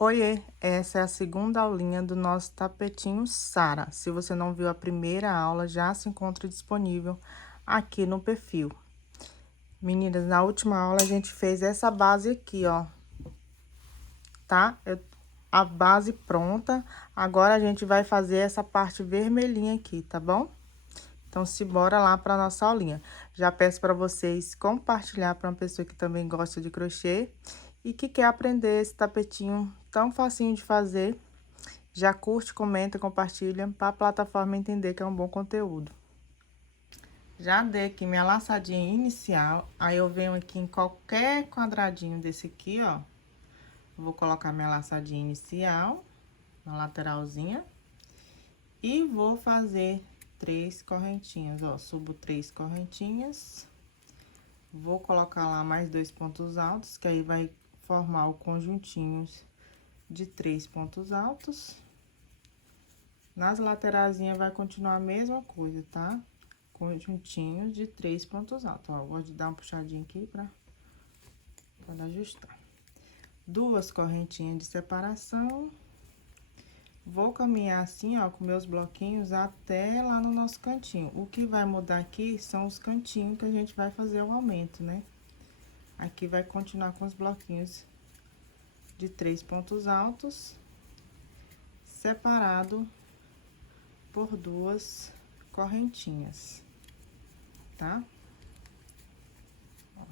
Oiê, essa é a segunda aulinha do nosso tapetinho Sara. Se você não viu a primeira aula, já se encontra disponível aqui no perfil. Meninas, na última aula a gente fez essa base aqui, ó, tá? A base pronta, agora a gente vai fazer essa parte vermelhinha aqui, tá bom? Então, bora lá para nossa aulinha. Já peço para vocês compartilhar para uma pessoa que também gosta de crochê e que quer aprender esse tapetinho tão facinho de fazer. Já curte, comenta, compartilha para a plataforma entender que é um bom conteúdo. Já dei aqui minha laçadinha inicial, aí eu venho aqui em qualquer quadradinho desse aqui, ó. Vou colocar minha laçadinha inicial na lateralzinha e vou fazer 3 correntinhas, ó. Subo 3 correntinhas, vou colocar lá mais 2 pontos altos, que aí vai formar o conjuntinhos de 3 pontos altos. Nas lateraisinhas vai continuar a mesma coisa, tá? Conjuntinhos de 3 pontos altos. Ó, eu gosto de dar uma puxadinha aqui pra ajustar. 2 correntinhas de separação. Vou caminhar assim, ó, com meus bloquinhos até lá no nosso cantinho. O que vai mudar aqui são os cantinhos que a gente vai fazer o aumento, né? Aqui vai continuar com os bloquinhos de 3 pontos altos, separado por 2 correntinhas, tá? Ó.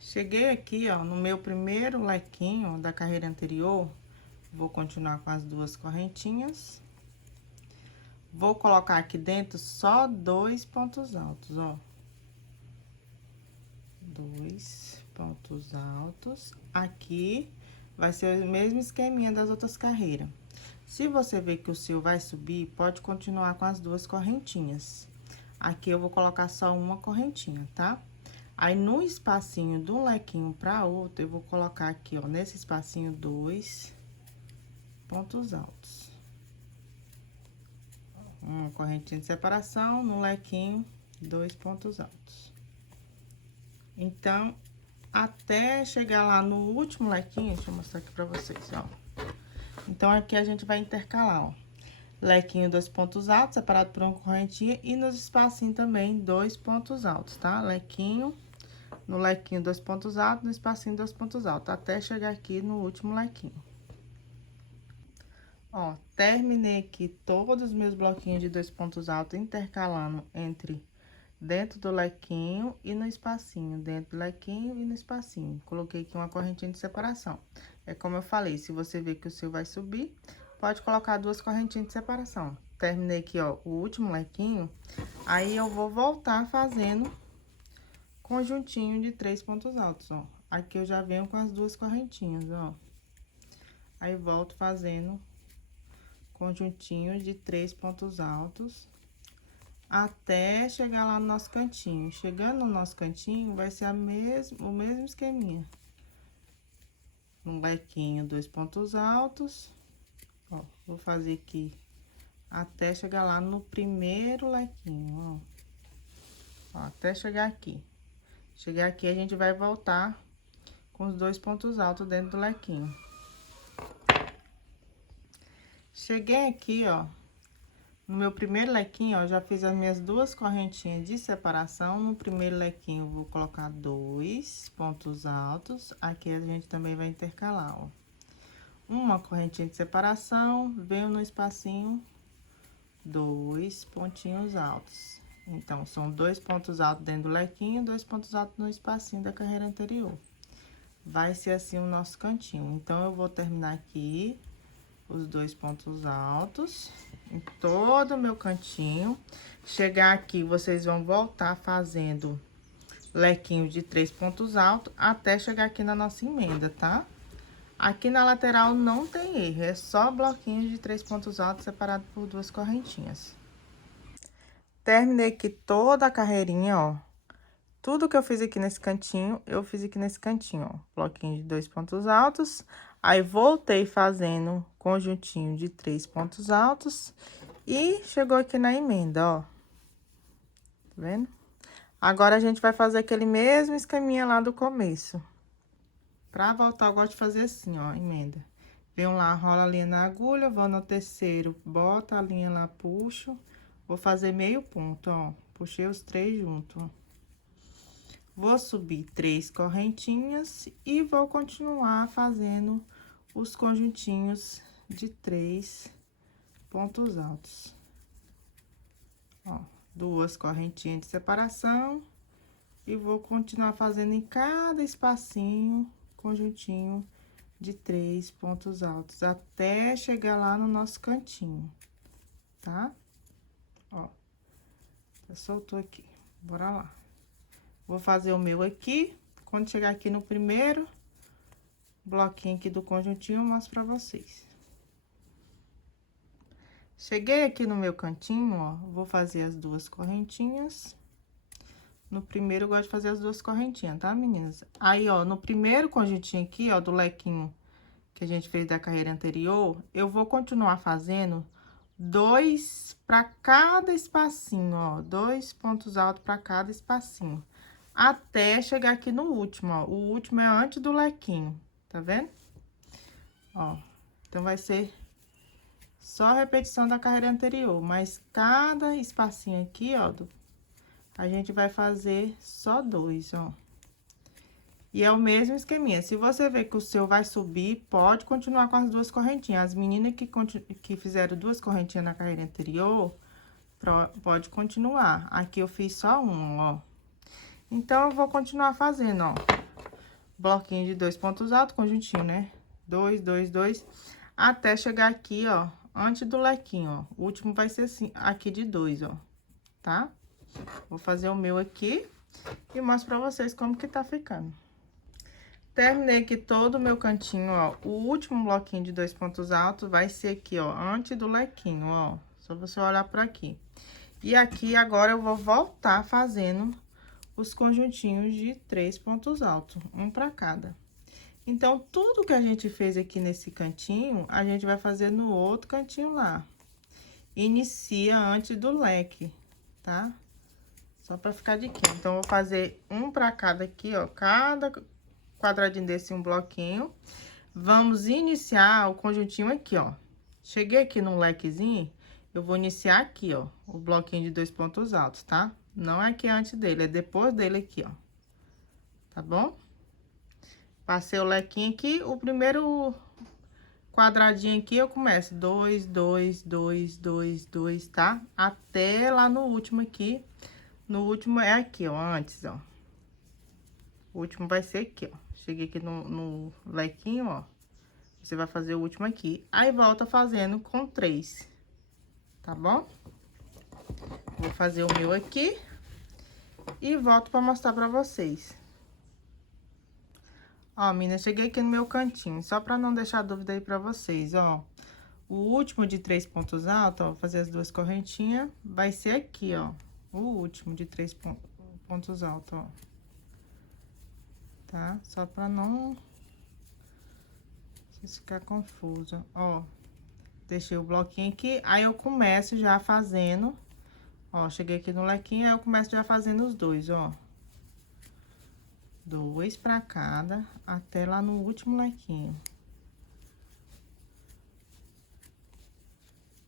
Cheguei aqui, ó, no meu primeiro lequinho da carreira anterior, vou continuar com as 2 correntinhas. Vou colocar aqui dentro só 2 pontos altos, ó. 2 pontos altos. Aqui vai ser o mesmo esqueminha das outras carreiras. Se você ver que o seu vai subir, pode continuar com as 2 correntinhas. Aqui eu vou colocar só uma correntinha, tá? Aí, no espacinho de um lequinho para outro, eu vou colocar aqui, ó, nesse espacinho, 2 pontos altos. Uma correntinha de separação, no lequinho, 2 pontos altos. Então, até chegar lá no último lequinho, deixa eu mostrar aqui pra vocês, ó. Então, aqui a gente vai intercalar, ó. Lequinho, 2 pontos altos, separado por uma correntinha, e nos espacinhos também, 2 pontos altos, tá? Lequinho, no lequinho, 2 pontos altos, no espacinho, 2 pontos altos, até chegar aqui no último lequinho. Ó, terminei aqui todos os meus bloquinhos de 2 pontos altos, intercalando entre dentro do lequinho e no espacinho, dentro do lequinho e no espacinho. Coloquei aqui uma correntinha de separação. É como eu falei, se você ver que o seu vai subir, pode colocar 2 correntinhas de separação. Terminei aqui, ó, o último lequinho, aí eu vou voltar fazendo conjuntinho de 3 pontos altos, ó. Aqui eu já venho com as 2 correntinhas, ó. Aí, volto fazendo conjuntinho de 3 pontos altos, até chegar lá no nosso cantinho. Chegando no nosso cantinho, vai ser o mesmo esqueminha. Um lequinho, 2 pontos altos. Ó, vou fazer aqui até chegar lá no primeiro lequinho, ó. Ó, até chegar aqui. Chegar aqui, a gente vai voltar com os 2 pontos altos dentro do lequinho. Cheguei aqui, ó. No meu primeiro lequinho, ó, já fiz as minhas 2 correntinhas de separação. No primeiro lequinho, eu vou colocar 2 pontos altos. Aqui a gente também vai intercalar, ó. Uma correntinha de separação, venho no espacinho, 2 pontinhos altos. Então, são 2 pontos altos dentro do lequinho, 2 pontos altos no espacinho da carreira anterior. Vai ser assim o nosso cantinho. Então, eu vou terminar aqui os 2 pontos altos em todo o meu cantinho. Chegar aqui, vocês vão voltar fazendo lequinho de 3 pontos altos até chegar aqui na nossa emenda, tá? Aqui na lateral não tem erro, é só bloquinhos de 3 pontos altos separado por 2 correntinhas. Terminei aqui toda a carreirinha, ó. Tudo que eu fiz aqui nesse cantinho, eu fiz aqui nesse cantinho, ó. Bloquinho de 2 pontos altos. Aí, voltei fazendo conjuntinho de 3 pontos altos. E chegou aqui na emenda, ó. Tá vendo? Agora, a gente vai fazer aquele mesmo esqueminha lá do começo. Pra voltar, eu gosto de fazer assim, ó, emenda. Venho lá, rola a linha na agulha, vou no terceiro, bota a linha lá, puxo. Vou fazer meio ponto, ó. Puxei os 3 juntos, ó. Vou subir 3 correntinhas e vou continuar fazendo os conjuntinhos de 3 pontos altos. Ó, 2 correntinhas de separação. E vou continuar fazendo em cada espacinho, conjuntinho de 3 pontos altos, até chegar lá no nosso cantinho, tá? Ó, já soltou aqui, bora lá. Vou fazer o meu aqui, quando chegar aqui no primeiro bloquinho aqui do conjuntinho, eu mostro pra vocês. Cheguei aqui no meu cantinho, ó, vou fazer as 2 correntinhas. No primeiro, eu gosto de fazer as 2 correntinhas, tá, meninas? Aí, ó, no primeiro conjuntinho aqui, ó, do lequinho que a gente fez da carreira anterior, eu vou continuar fazendo 2 pra cada espacinho, ó, 2 pontos altos pra cada espacinho, até chegar aqui no último, ó. O último é antes do lequinho, tá vendo? Ó, então, vai ser só a repetição da carreira anterior, mas cada espacinho aqui, ó, a gente vai fazer só 2, ó. E é o mesmo esqueminha. Se você ver que o seu vai subir, pode continuar com as 2 correntinhas. As meninas que fizeram 2 correntinhas na carreira anterior, pode continuar. Aqui eu fiz só uma, ó. Então, eu vou continuar fazendo, ó. Bloquinho de 2 pontos altos, conjuntinho, né? 2, 2, 2, até chegar aqui, ó, antes do lequinho, ó. O último vai ser assim, aqui de 2, ó, tá? Vou fazer o meu aqui e mostro pra vocês como que tá ficando. Terminei aqui todo o meu cantinho, ó. O último bloquinho de 2 pontos altos vai ser aqui, ó, antes do lequinho, ó. Só você olhar por aqui. E aqui, agora, eu vou voltar fazendo os conjuntinhos de 3 pontos altos, um pra cada. Então, tudo que a gente fez aqui nesse cantinho, a gente vai fazer no outro cantinho lá. Inicia antes do leque, tá? Só pra ficar de quê? Então, eu vou fazer um pra cada aqui, ó, cada quadradinho desse, um bloquinho. Vamos iniciar o conjuntinho aqui, ó. Cheguei aqui no lequezinho, eu vou iniciar aqui, ó, o bloquinho de 2 pontos altos, tá? Não é aqui antes dele, é depois dele aqui, ó. Tá bom? Passei o lequinho aqui, o primeiro quadradinho aqui, eu começo 2, 2, 2, 2, 2, tá? Até lá no último aqui. No último é aqui, ó, antes, ó. O último vai ser aqui, ó. Cheguei aqui no lequinho, ó. Você vai fazer o último aqui. Aí, volta fazendo com 3, tá bom? Vou fazer o meu aqui e volto pra mostrar pra vocês. Ó, meninas, cheguei aqui no meu cantinho, só pra não deixar dúvida aí pra vocês, ó. O último de 3 pontos altos, ó, vou fazer as 2 correntinhas, vai ser aqui, ó. O último de 3 pontos altos, ó. Tá? Só pra não ficar confuso, ó. Deixei o bloquinho aqui, aí eu começo já fazendo, ó, cheguei aqui no lequinho, aí eu começo já fazendo os 2, ó. 2 pra cada, até lá no último lequinho.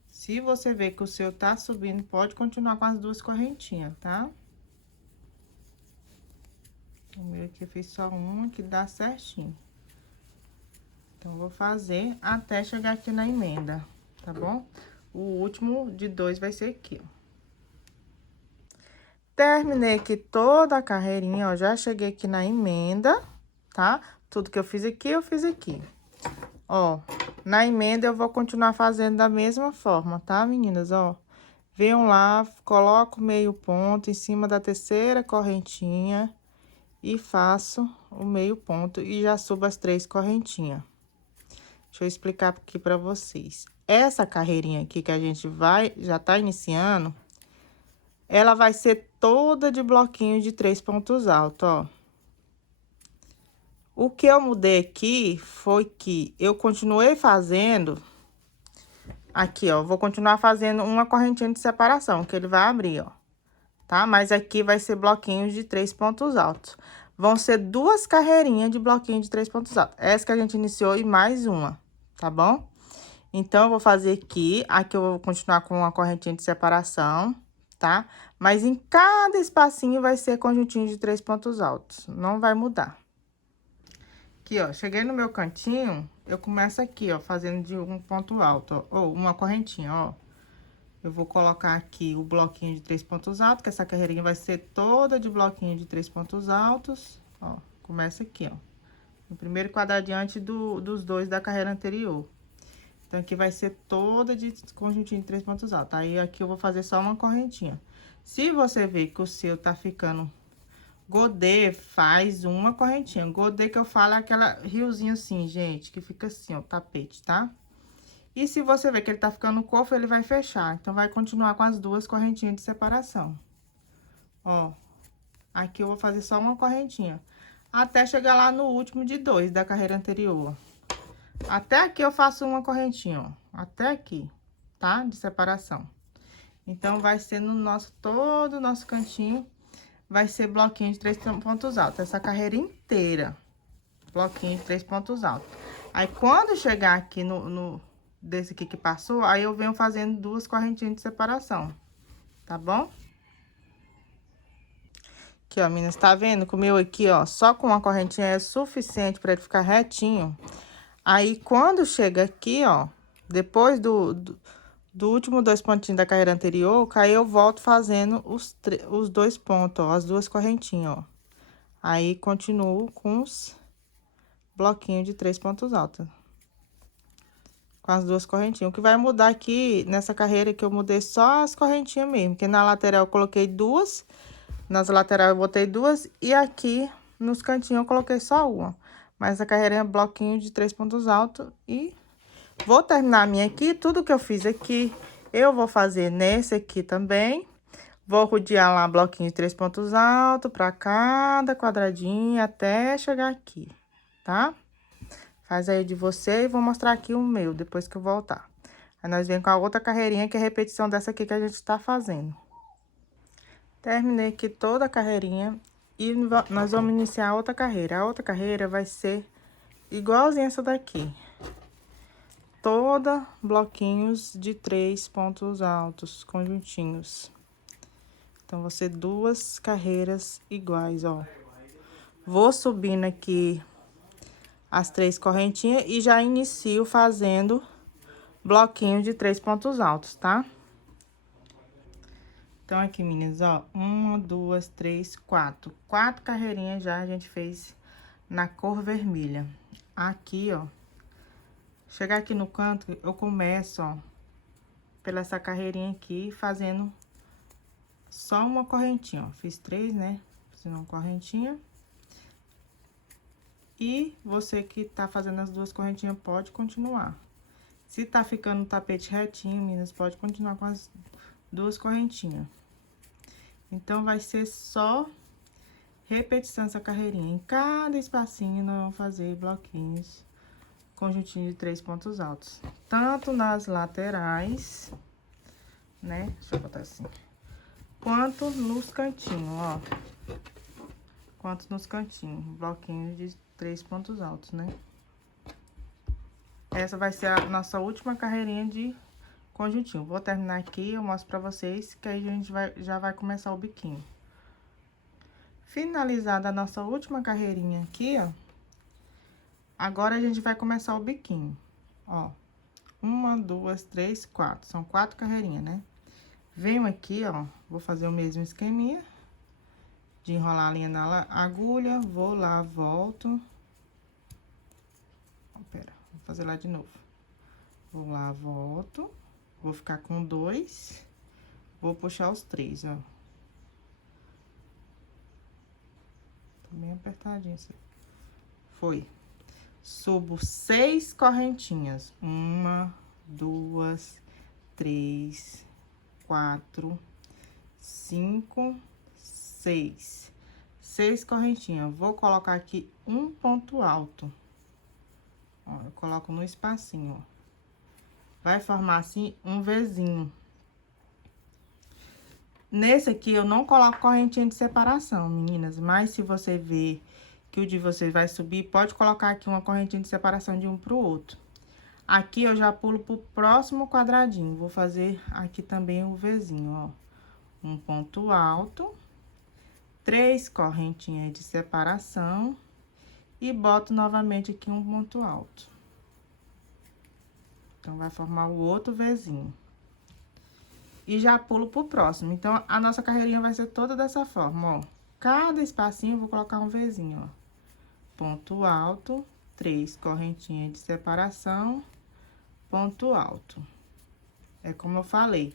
Se você ver que o seu tá subindo, pode continuar com as 2 correntinhas, tá? O meu aqui eu fiz só uma, que dá certinho. Então, vou fazer até chegar aqui na emenda, tá bom? O último de 2 vai ser aqui, ó. Terminei aqui toda a carreirinha, ó, já cheguei aqui na emenda, tá? Tudo que eu fiz aqui. Ó, na emenda eu vou continuar fazendo da mesma forma, tá, meninas? Ó, venham lá, coloco meio ponto em cima da terceira correntinha e faço o meio ponto e já subo as 3 correntinhas. Deixa eu explicar aqui pra vocês. Essa carreirinha aqui que a gente já tá iniciando, ela vai ser toda de bloquinho de 3 pontos altos, ó. O que eu mudei aqui foi que eu continuei fazendo aqui, ó. Vou continuar fazendo uma correntinha de separação, que ele vai abrir, ó. Tá? Mas aqui vai ser bloquinhos de 3 pontos altos. vão ser 2 carreirinhas de bloquinho de 3 pontos altos. Essa que a gente iniciou e mais uma, tá bom? Então, eu vou fazer aqui eu vou continuar com uma correntinha de separação, tá? Mas em cada espacinho vai ser conjuntinho de 3 pontos altos, não vai mudar. Aqui, ó, cheguei no meu cantinho, eu começo aqui, ó, fazendo de um ponto alto, ó, ou uma correntinha, ó. Eu vou colocar aqui o bloquinho de 3 pontos altos, que essa carreirinha vai ser toda de bloquinho de 3 pontos altos, ó. Começa aqui, ó, no primeiro quadradinho antes dos dois da carreira anterior. Então, aqui vai ser toda de conjuntinho de 3 pontos altos. Aí, aqui eu vou fazer só uma correntinha. Se você ver que o seu tá ficando godê, faz uma correntinha. Godê que eu falo é aquela riozinho assim, gente, que fica assim, ó, tapete, tá? E se você ver que ele tá ficando cofo, ele vai fechar. Então, vai continuar com as 2 correntinhas de separação. Ó, aqui eu vou fazer só uma correntinha. Até chegar lá no último de 2 da carreira anterior. Até aqui eu faço uma correntinha, ó. Até aqui, tá? De separação. Então, vai ser no todo o nosso cantinho, vai ser bloquinho de 3 pontos altos. Essa carreira inteira, bloquinho de 3 pontos altos. Aí, quando chegar aqui desse aqui que passou, aí eu venho fazendo 2 correntinhas de separação, tá bom? Aqui, ó, meninas, tá vendo que o meu aqui, ó, só com uma correntinha é suficiente pra ele ficar retinho. Aí, quando chega aqui, ó, depois do último 2 pontinhos da carreira anterior, aí eu volto fazendo os 2 pontos, ó, as 2 correntinhas, ó. Aí, continuo com os bloquinhos de 3 pontos altos. Com as 2 correntinhas. O que vai mudar aqui, nessa carreira, que eu mudei só as correntinhas mesmo. Que na lateral eu coloquei 2, nas laterais eu botei 2, e aqui nos cantinhos eu coloquei só uma. Mas a carreira é bloquinho de 3 pontos altos e... Vou terminar a minha aqui, tudo que eu fiz aqui, eu vou fazer nesse aqui também. Vou rodear lá bloquinho de 3 pontos altos pra cada quadradinho até chegar aqui, tá? Faz aí de você e vou mostrar aqui o meu, depois que eu voltar. Aí, nós vem com a outra carreirinha, que é a repetição dessa aqui que a gente tá fazendo. Terminei aqui toda a carreirinha e nós vamos iniciar a outra carreira. A outra carreira vai ser igualzinha essa daqui. Toda bloquinhos de 3 pontos altos, conjuntinhos. Então, vão ser 2 carreiras iguais, ó. Vou subindo aqui as 3 correntinhas e já inicio fazendo bloquinho de 3 pontos altos, tá? Então, aqui, meninas, ó, 1, 2, 3, 4. 4 carreirinhas já a gente fez na cor vermelha. Aqui, ó. Chegar aqui no canto, eu começo, ó, pela essa carreirinha aqui, fazendo só uma correntinha, ó. Fiz 3, né? Fiz uma correntinha. E você que tá fazendo as 2 correntinhas, pode continuar. Se tá ficando o tapete retinho, meninas, pode continuar com as 2 correntinhas. Então, vai ser só repetição essa carreirinha. Em cada espacinho, nós vamos fazer bloquinhos, conjuntinho de 3 pontos altos. Tanto nas laterais, né? Deixa eu botar assim. Quanto nos cantinhos, ó. Quanto nos cantinhos. Bloquinhos de 3 pontos altos, né? Essa vai ser a nossa última carreirinha de conjuntinho. Vou terminar aqui, eu mostro pra vocês, que aí a gente já vai começar o biquinho. Finalizada a nossa última carreirinha aqui, ó. Agora, a gente vai começar o biquinho, ó. 1, 2, 3, 4. São 4 carreirinhas, né? Venho aqui, ó, vou fazer o mesmo esqueminha de enrolar a linha na agulha, vou lá, volto. Pera, vou fazer lá de novo. Vou lá, volto. Vou ficar com 2. Vou puxar os 3, ó. Tá bem apertadinho isso aí. Foi. Subo 6 correntinhas. 1, 2, 3, 4, 5, 6. 6 correntinhas. Vou colocar aqui um ponto alto. Ó, eu coloco no espacinho, ó. Vai formar assim um Vzinho. Nesse aqui, eu não coloco correntinha de separação, meninas. Mas se você ver que o de vocês vai subir, pode colocar aqui uma correntinha de separação de um pro outro. Aqui, eu já pulo pro próximo quadradinho. Vou fazer aqui também o Vzinho, ó. Um ponto alto. 3 correntinhas de separação. E boto novamente aqui um ponto alto. Então, vai formar o outro Vzinho. E já pulo pro próximo. Então, a nossa carreirinha vai ser toda dessa forma, ó. Cada espacinho eu vou colocar um Vzinho, ó. Ponto alto, 3 correntinhas de separação, ponto alto. É como eu falei.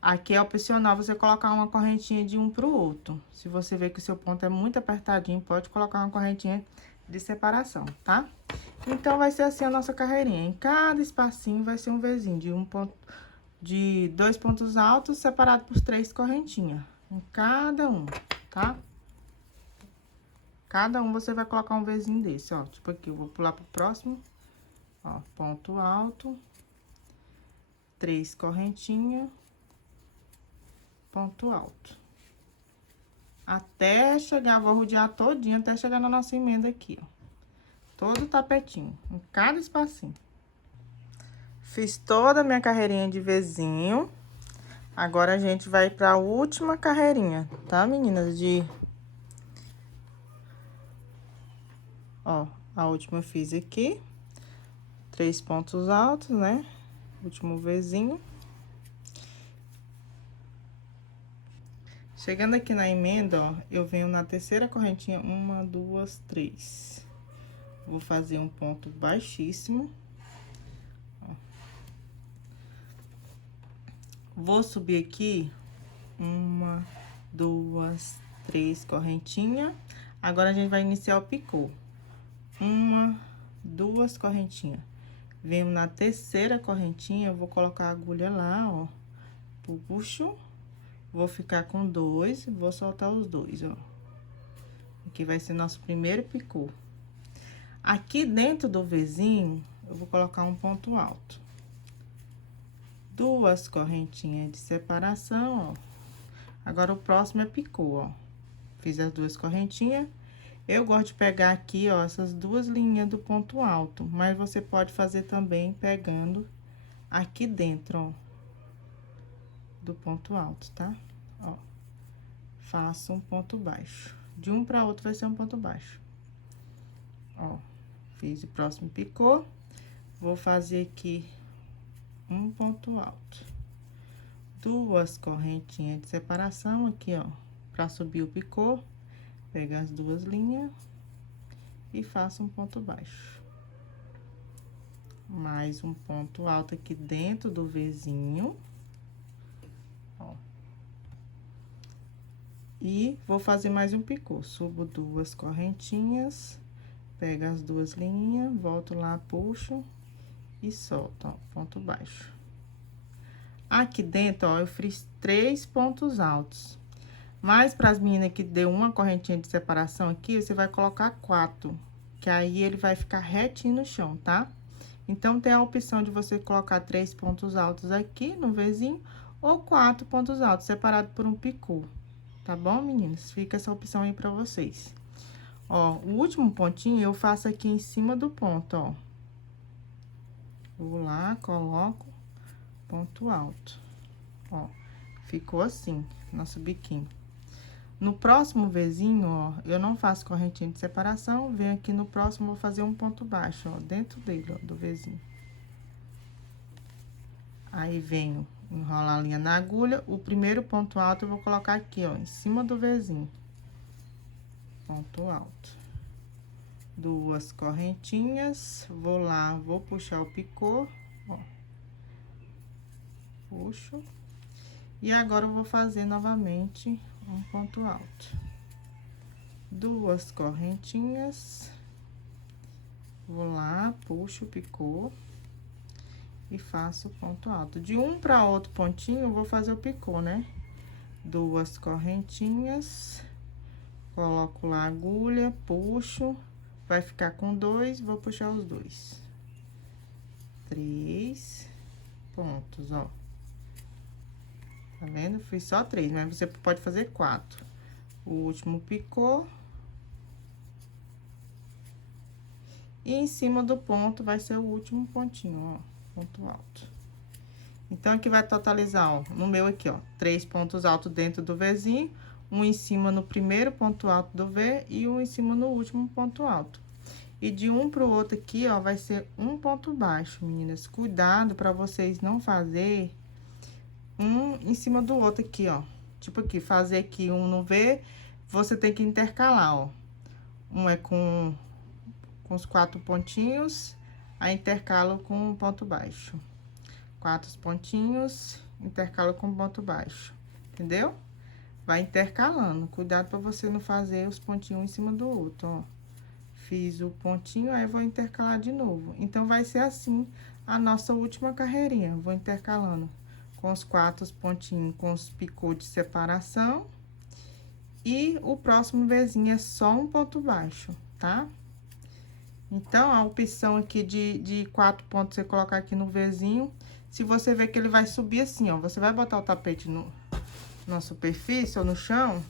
Aqui é opcional você colocar uma correntinha de um pro outro. Se você ver que o seu ponto é muito apertadinho, pode colocar uma correntinha de separação, tá? Então, vai ser assim a nossa carreirinha. Em cada espacinho vai ser um Vzinho de um ponto... de 2 pontos altos separado por 3 correntinhas, em cada um, tá? Cada um você vai colocar um Vzinho desse, ó. Tipo aqui, eu vou pular pro próximo, ó, ponto alto, 3 correntinhas, ponto alto. Até chegar, vou rodear todinho, até chegar na nossa emenda aqui, ó. Todo tapetinho, em cada espacinho. Fiz toda a minha carreirinha de Vzinho. Agora, a gente vai pra última carreirinha, tá, meninas? Ó, a última eu fiz aqui. 3 pontos altos, né? Último Vzinho. Chegando aqui na emenda, ó, eu venho na terceira correntinha, 1, 2, 3. Vou fazer um ponto baixíssimo. Ó. Vou subir aqui 1, 2, 3 correntinhas. Agora, a gente vai iniciar o picô. 1, 2 correntinhas. Venho na terceira correntinha, eu vou colocar a agulha lá, ó. Puxo, vou ficar com 2, vou soltar os 2, ó. Aqui vai ser nosso primeiro picô. Aqui dentro do Vzinho, eu vou colocar um ponto alto. 2 correntinhas de separação, ó. Agora, o próximo é picô, ó. Fiz as 2 correntinhas. Eu gosto de pegar aqui, ó, essas 2 linhas do ponto alto, mas você pode fazer também pegando aqui dentro, ó, do ponto alto, tá? Ó, faço um ponto baixo. De um para outro vai ser um ponto baixo. Ó, fiz o próximo picô, vou fazer aqui um ponto alto. 2 correntinhas de separação aqui, ó, para subir o picô. Pego as 2 linhas e faço um ponto baixo. Mais um ponto alto aqui dentro do Vzinho. Ó. E vou fazer mais um picô. Subo 2 correntinhas, pego as 2 linhas, volto lá, puxo e solto, ó, ponto baixo. Aqui dentro, ó, eu fiz 3 pontos altos. Mas, para as meninas que deu uma correntinha de separação aqui, você vai colocar 4, que aí ele vai ficar retinho no chão, tá? Então, tem a opção de você colocar 3 pontos altos aqui no Vzinho, ou 4 pontos altos, separado por um picô. Tá bom, meninas? Fica essa opção aí pra vocês. Ó, o último pontinho eu faço aqui em cima do ponto, ó. Vou lá, coloco ponto alto. Ó, ficou assim, nosso biquinho. No próximo Vzinho, ó, eu não faço correntinha de separação, venho aqui no próximo, vou fazer um ponto baixo, ó, dentro dele, ó, do Vzinho. Aí, venho enrolar a linha na agulha, o primeiro ponto alto eu vou colocar aqui, ó, em cima do Vzinho. Ponto alto. 2 correntinhas, vou lá, vou puxar o picô, ó. Puxo. E agora, eu vou fazer novamente um ponto alto. 2 correntinhas, vou lá, puxo o picô e faço ponto alto. De um para outro pontinho, eu vou fazer o picô, né? 2 correntinhas, coloco lá a agulha, puxo, vai ficar com 2, vou puxar os 2. 3 pontos, ó. Tá vendo? Fiz só 3, mas você pode fazer 4. O último picô. E em cima do ponto vai ser o último pontinho, ó, ponto alto. Então, aqui vai totalizar, ó, no meu aqui, ó, 3 pontos altos dentro do Vzinho, um em cima no primeiro ponto alto do V e um em cima no último ponto alto. E de um pro outro aqui, ó, vai ser um ponto baixo, meninas. Cuidado pra vocês não fazer um em cima do outro aqui, ó. Tipo aqui, fazer aqui um no V, você tem que intercalar, ó. Um é com os 4 pontinhos, aí intercalo com um ponto baixo. 4 pontinhos, intercalo com ponto baixo, entendeu? Vai intercalando, cuidado pra você não fazer os pontinhos um em cima do outro, ó. Fiz o pontinho, aí vou intercalar de novo. Então, vai ser assim a nossa última carreirinha. Vou intercalando com os 4 pontinhos, com os picô de separação. E o próximo Vzinho é só um ponto baixo, tá? Então, a opção aqui de 4 pontos, você colocar aqui no Vzinho, se você ver que ele vai subir assim, ó, você vai botar o tapete na superfície ou no chão.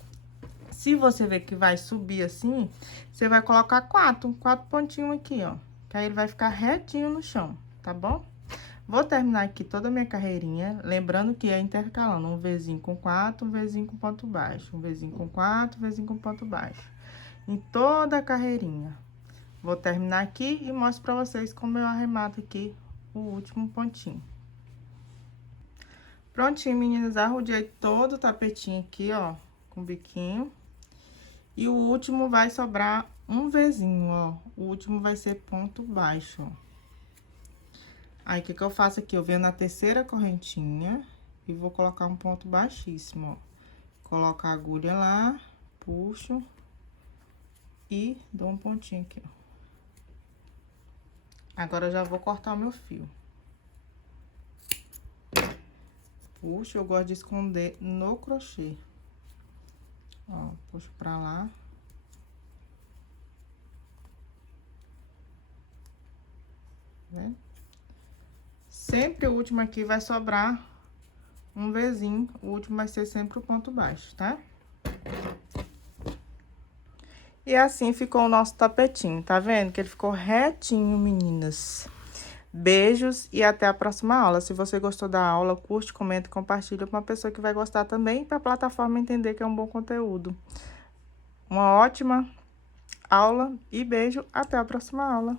Se você ver que vai subir assim, você vai colocar 4 pontinhos aqui, ó, que aí ele vai ficar retinho no chão, tá bom? Vou terminar aqui toda a minha carreirinha, lembrando que é intercalando um Vzinho com 4, um Vzinho com ponto baixo, um Vzinho com 4, um Vzinho com ponto baixo, em toda a carreirinha. Vou terminar aqui e mostro pra vocês como eu arremato aqui o último pontinho. Prontinho, meninas, arrudei todo o tapetinho aqui, ó, com biquinho. E o último vai sobrar um Vzinho, ó. O último vai ser ponto baixo, ó. Aí, o que que eu faço aqui? Eu venho na terceira correntinha e vou colocar um ponto baixíssimo, ó. Coloco a agulha lá, puxo e dou um pontinho aqui, ó. Agora, eu já vou cortar o meu fio. Puxo, eu gosto de esconder no crochê. Ó, puxo pra lá. Tá vendo? Sempre o último aqui vai sobrar um Vzinho. O último vai ser sempre o ponto baixo, tá? E assim ficou o nosso tapetinho, tá vendo? Que ele ficou retinho, meninas. Beijos e até a próxima aula. Se você gostou da aula, curte, comenta e compartilha com uma pessoa que vai gostar também, para a plataforma entender que é um bom conteúdo. Uma ótima aula e beijo, até a próxima aula.